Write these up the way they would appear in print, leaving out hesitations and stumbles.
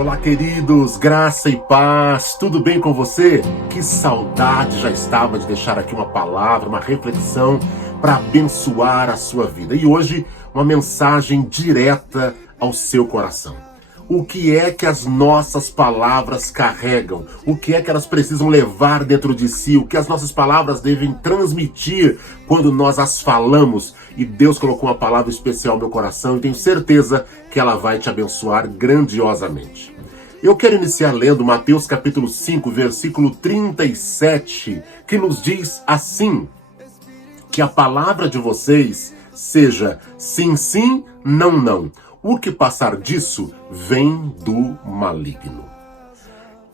Olá, queridos, graça e paz, tudo bem com você? Que saudade já estava de deixar aqui uma palavra, uma reflexão para abençoar a sua vida. E hoje, uma mensagem direta ao seu coração. O que é que as nossas palavras carregam? O que é que elas precisam levar dentro de si? O que as nossas palavras devem transmitir quando nós as falamos? E Deus colocou uma palavra especial no meu coração e tenho certeza que ela vai te abençoar grandiosamente. Eu quero iniciar lendo Mateus capítulo 5, versículo 37, que nos diz assim: que a palavra de vocês seja sim, sim, não, não. O que passar disso vem do maligno.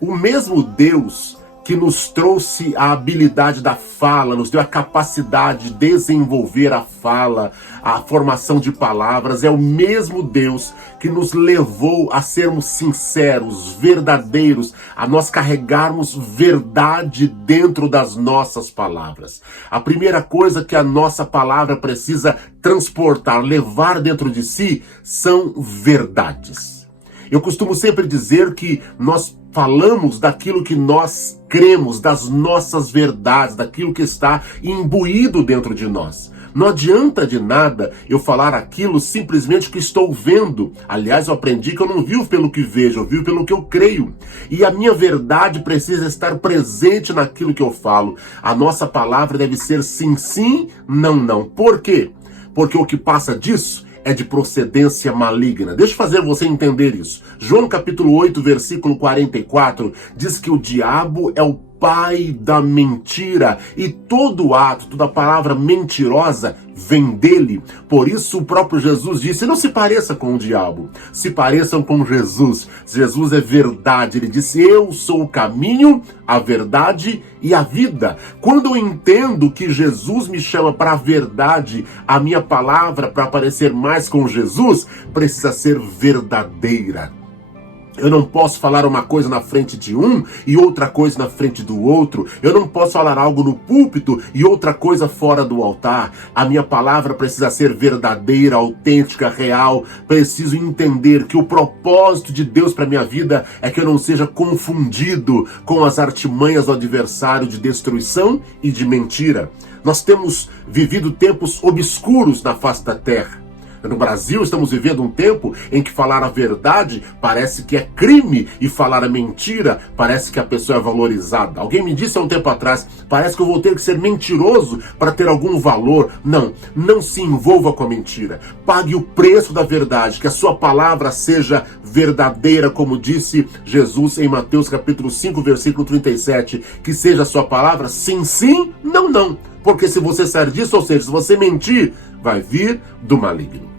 O mesmo Deus que nos trouxe a habilidade da fala, nos deu a capacidade de desenvolver a fala, a formação de palavras, é o mesmo Deus que nos levou a sermos sinceros, verdadeiros, a nós carregarmos verdade dentro das nossas palavras. A primeira coisa que a nossa palavra precisa transportar, levar dentro de si, são verdades. Eu costumo sempre dizer que nós falamos daquilo que nós cremos, das nossas verdades, daquilo que está imbuído dentro de nós. Não adianta de nada eu falar aquilo simplesmente que estou vendo. Aliás, eu aprendi que eu não vivo pelo que vejo, eu vivo pelo que eu creio. E a minha verdade precisa estar presente naquilo que eu falo. A nossa palavra deve ser sim, sim, não, não. Por quê? Porque o que passa disso é de procedência maligna. Deixa eu fazer você entender isso. João capítulo 8, versículo 44, diz que o diabo é o pai da mentira e todo ato, toda palavra mentirosa vem dele. Por isso o próprio Jesus disse: não se pareça com o diabo, se pareçam com Jesus. Jesus é verdade. Ele disse: eu sou o caminho, a verdade e a vida. Quando eu entendo que Jesus me chama para a verdade, a minha palavra, para parecer mais com Jesus, precisa ser verdadeira. Eu não posso falar uma coisa na frente de um e outra coisa na frente do outro. Eu não posso falar algo no púlpito e outra coisa fora do altar. A minha palavra precisa ser verdadeira, autêntica, real. Preciso entender que o propósito de Deus para minha vida é que eu não seja confundido com as artimanhas do adversário de destruição e de mentira. Nós temos vivido tempos obscuros na face da terra. No Brasil, estamos vivendo um tempo em que falar a verdade parece que é crime e falar a mentira parece que a pessoa é valorizada. Alguém me disse há um tempo atrás: parece que eu vou ter que ser mentiroso para ter algum valor. Não, não se envolva com a mentira. Pague o preço da verdade, que a sua palavra seja verdadeira, como disse Jesus em Mateus capítulo 5, versículo 37, que seja a sua palavra sim, sim, não, não. Porque se você sair disso, ou seja, se você mentir, vai vir do maligno.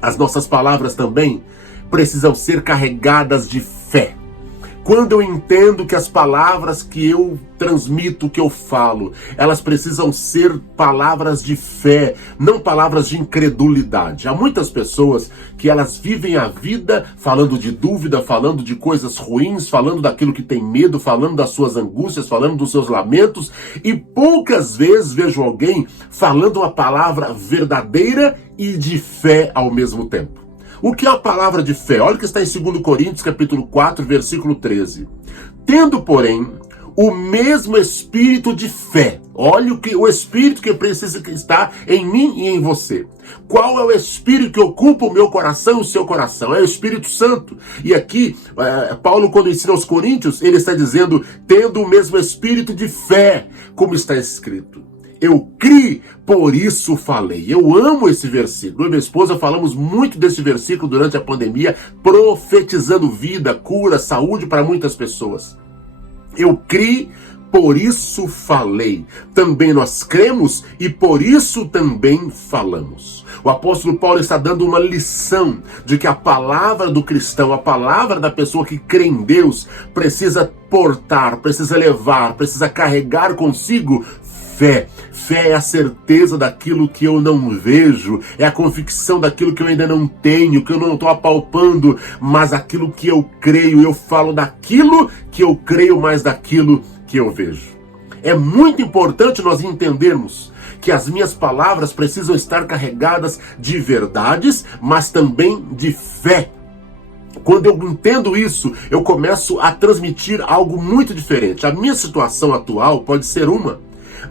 As nossas palavras também precisam ser carregadas de fé. Quando eu entendo que as palavras que eu transmito, que eu falo, elas precisam ser palavras de fé, não palavras de incredulidade. Há muitas pessoas que elas vivem a vida falando de dúvida, falando de coisas ruins, falando daquilo que tem medo, falando das suas angústias, falando dos seus lamentos, e poucas vezes vejo alguém falando uma palavra verdadeira e de fé ao mesmo tempo. O que é a palavra de fé? Olha o que está em 2 Coríntios, capítulo 4, versículo 13. Tendo, porém, o mesmo espírito de fé. Olha o espírito que precisa estar em mim e em você. Qual é o espírito que ocupa o meu coração e o seu coração? É o Espírito Santo. E aqui, Paulo, quando ensina aos Coríntios, ele está dizendo: tendo o mesmo espírito de fé, como está escrito. Eu criei, por isso falei. Eu amo esse versículo. Eu e minha esposa falamos muito desse versículo durante a pandemia, profetizando vida, cura, saúde para muitas pessoas. Eu criei, por isso falei. Também nós cremos e por isso também falamos. O apóstolo Paulo está dando uma lição de que a palavra do cristão, a palavra da pessoa que crê em Deus, precisa portar, precisa levar, precisa carregar consigo fé. Fé é a certeza daquilo que eu não vejo, é a convicção daquilo que eu ainda não tenho, que eu não estou apalpando, mas aquilo que eu creio. Eu falo daquilo que eu creio, mais daquilo que eu vejo. É muito importante nós entendermos que as minhas palavras precisam estar carregadas de verdades, mas também de fé. Quando eu entendo isso, eu começo a transmitir algo muito diferente. A minha situação atual pode ser uma,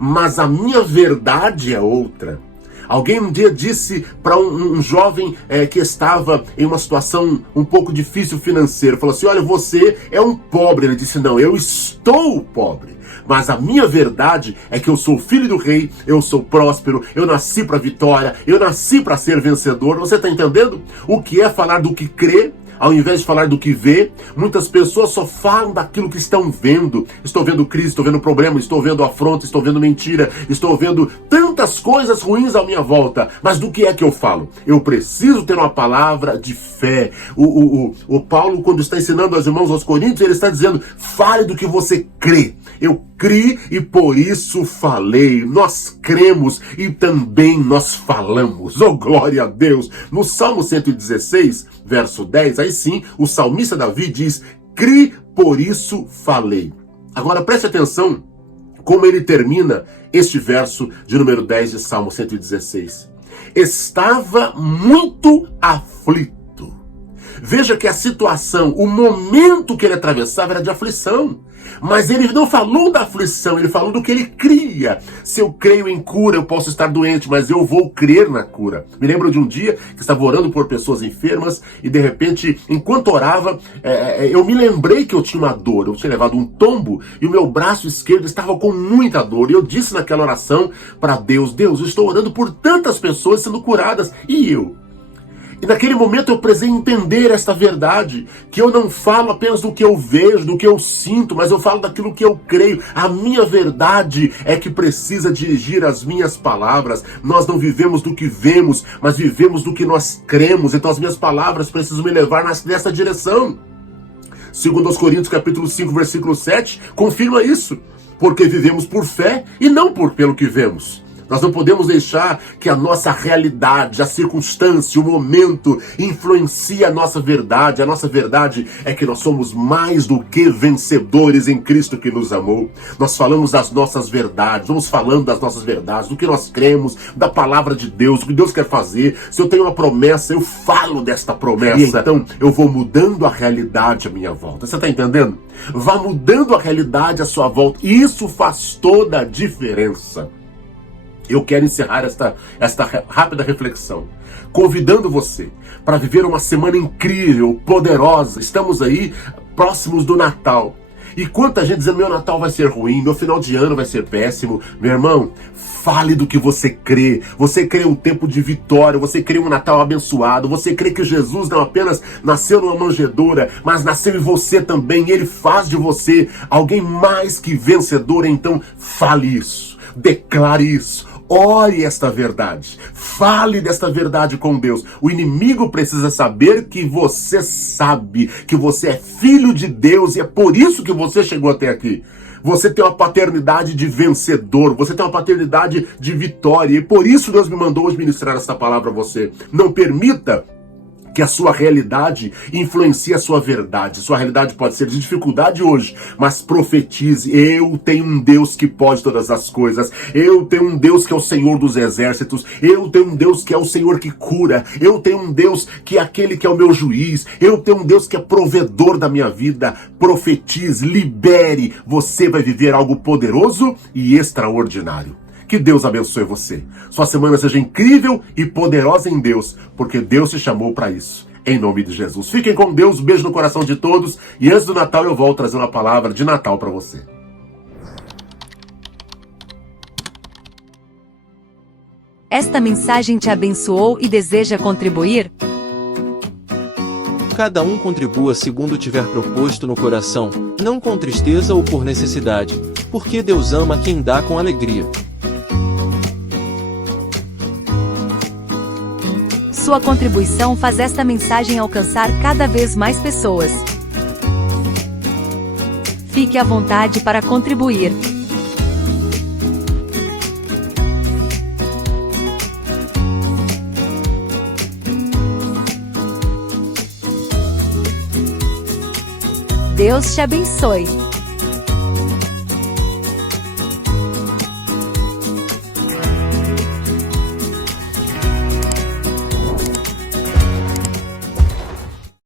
mas a minha verdade é outra. Alguém um dia disse para um jovem que estava em uma situação um pouco difícil financeira, falou assim: olha, você é um pobre. Ele disse: não, eu estou pobre. Mas a minha verdade é que eu sou filho do rei, eu sou próspero, eu nasci para vitória, eu nasci para ser vencedor. Você está entendendo? O que é falar do que crê, ao invés de falar do que vê? Muitas pessoas só falam daquilo que estão vendo. Estou vendo crise, estou vendo problema, estou vendo afronta, estou vendo mentira, estou vendo tantas coisas ruins à minha volta. Mas do que é que eu falo? Eu preciso ter uma palavra de fé. O Paulo, quando está ensinando aos irmãos aos Coríntios, ele está dizendo: fale do que você crê. Eu criei e por isso falei. Nós cremos e também nós falamos. Oh, glória a Deus! No Salmo 116, verso 10, aí sim, o salmista Davi diz: criei, por isso falei. Agora preste atenção como ele termina este verso de número 10 de Salmo 116. Estava muito aflito. Veja que a situação, o momento que ele atravessava era de aflição. Mas ele não falou da aflição, ele falou do que ele cria. Se eu creio em cura, eu posso estar doente, mas eu vou crer na cura. Me lembro de um dia que estava orando por pessoas enfermas e de repente, enquanto orava, eu me lembrei que eu tinha uma dor. Eu tinha levado um tombo e o meu braço esquerdo estava com muita dor. E eu disse naquela oração para Deus: Deus, eu estou orando por tantas pessoas sendo curadas, e eu? E naquele momento eu precisei entender esta verdade, que eu não falo apenas do que eu vejo, do que eu sinto, mas eu falo daquilo que eu creio. A minha verdade é que precisa dirigir as minhas palavras. Nós não vivemos do que vemos, mas vivemos do que nós cremos. Então as minhas palavras precisam me levar nessa direção. Segundo aos Coríntios capítulo 5, versículo 7, confirma isso. Porque vivemos por fé e não pelo que vemos. Nós não podemos deixar que a nossa realidade, a circunstância, o momento influencie a nossa verdade. A nossa verdade é que nós somos mais do que vencedores em Cristo que nos amou. Nós falamos das nossas verdades, vamos falando das nossas verdades, do que nós cremos, da palavra de Deus, do que Deus quer fazer. Se eu tenho uma promessa, eu falo desta promessa. E então eu vou mudando a realidade à minha volta. Você está entendendo? Vá mudando a realidade à sua volta. E isso faz toda a diferença. Eu quero encerrar esta rápida reflexão, convidando você para viver uma semana incrível, poderosa. Estamos aí próximos do Natal. E quanta gente dizendo: meu Natal vai ser ruim, meu final de ano vai ser péssimo. Meu irmão, fale do que você crê. Você crê um tempo de vitória, você crê um Natal abençoado, você crê que Jesus não apenas nasceu numa manjedoura, mas nasceu em você também. Ele faz de você alguém mais que vencedor. Então fale isso, declare isso. Ore esta verdade, fale desta verdade com Deus. O inimigo precisa saber que você sabe, que você é filho de Deus e é por isso que você chegou até aqui. Você tem uma paternidade de vencedor, você tem uma paternidade de vitória e por isso Deus me mandou hoje ministrar essa palavra a você. Não permita que a sua realidade influencie a sua verdade. Sua realidade pode ser de dificuldade hoje, mas profetize: eu tenho um Deus que pode todas as coisas, eu tenho um Deus que é o Senhor dos exércitos, eu tenho um Deus que é o Senhor que cura, eu tenho um Deus que é aquele que é o meu juiz, eu tenho um Deus que é provedor da minha vida. Profetize, libere, você vai viver algo poderoso e extraordinário. Que Deus abençoe você. Sua semana seja incrível e poderosa em Deus, porque Deus te chamou para isso. Em nome de Jesus. Fiquem com Deus, um beijo no coração de todos. E antes do Natal eu volto trazer uma palavra de Natal para você. Esta mensagem te abençoou e deseja contribuir? Cada um contribua segundo tiver proposto no coração, não com tristeza ou por necessidade, porque Deus ama quem dá com alegria. Sua contribuição faz esta mensagem alcançar cada vez mais pessoas. Fique à vontade para contribuir. Deus te abençoe.